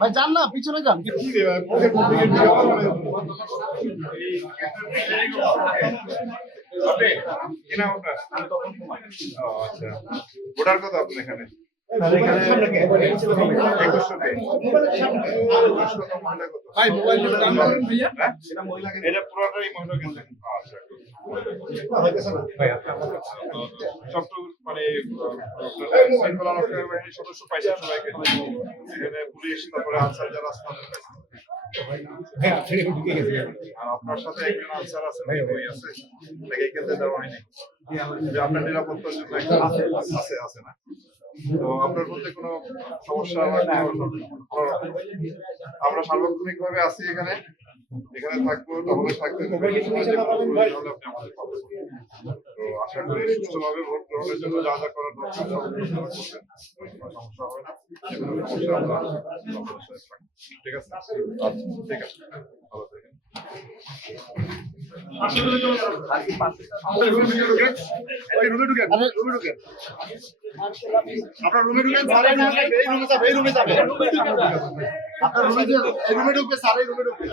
ভাই যান না, পিছনে যান। ভোটার কত আপনার এখানে? এটা পুরোটাই মহিলা কেন্দ্র। সব মানে শৃঙ্খলা রক্ষাকারী বাহিনীর সদস্য পাইছে সবাইকে, এখানে পুলিশ, তারপরে আনসার যারা আর আপনার সাথে একজন আনসার আছে, ওই আছে নাকি এই কেন্দ্রে দেওয়া হয়নি? আপনার নিরাপত্তার জন্য একটা আছে না? তো আপনার মধ্যে কোনো সমস্যা আমরা সার্বক্ষণিক ভাবে আছি এখানে থাকবো, তাহলে থাকতে তো আশা করি সুস্থভাবে ভোট গ্রহণের জন্য যা যা করার দরকার সমস্যা হবে না। ঠিক আছে, ঠিক আছে, ভালো থাকেন। আপনার রুমে ঢুকেন, এই রুমে ঢুকেন। আপনার রুমে ঢুকবে, স্যার এই রুমে ঢুকবে।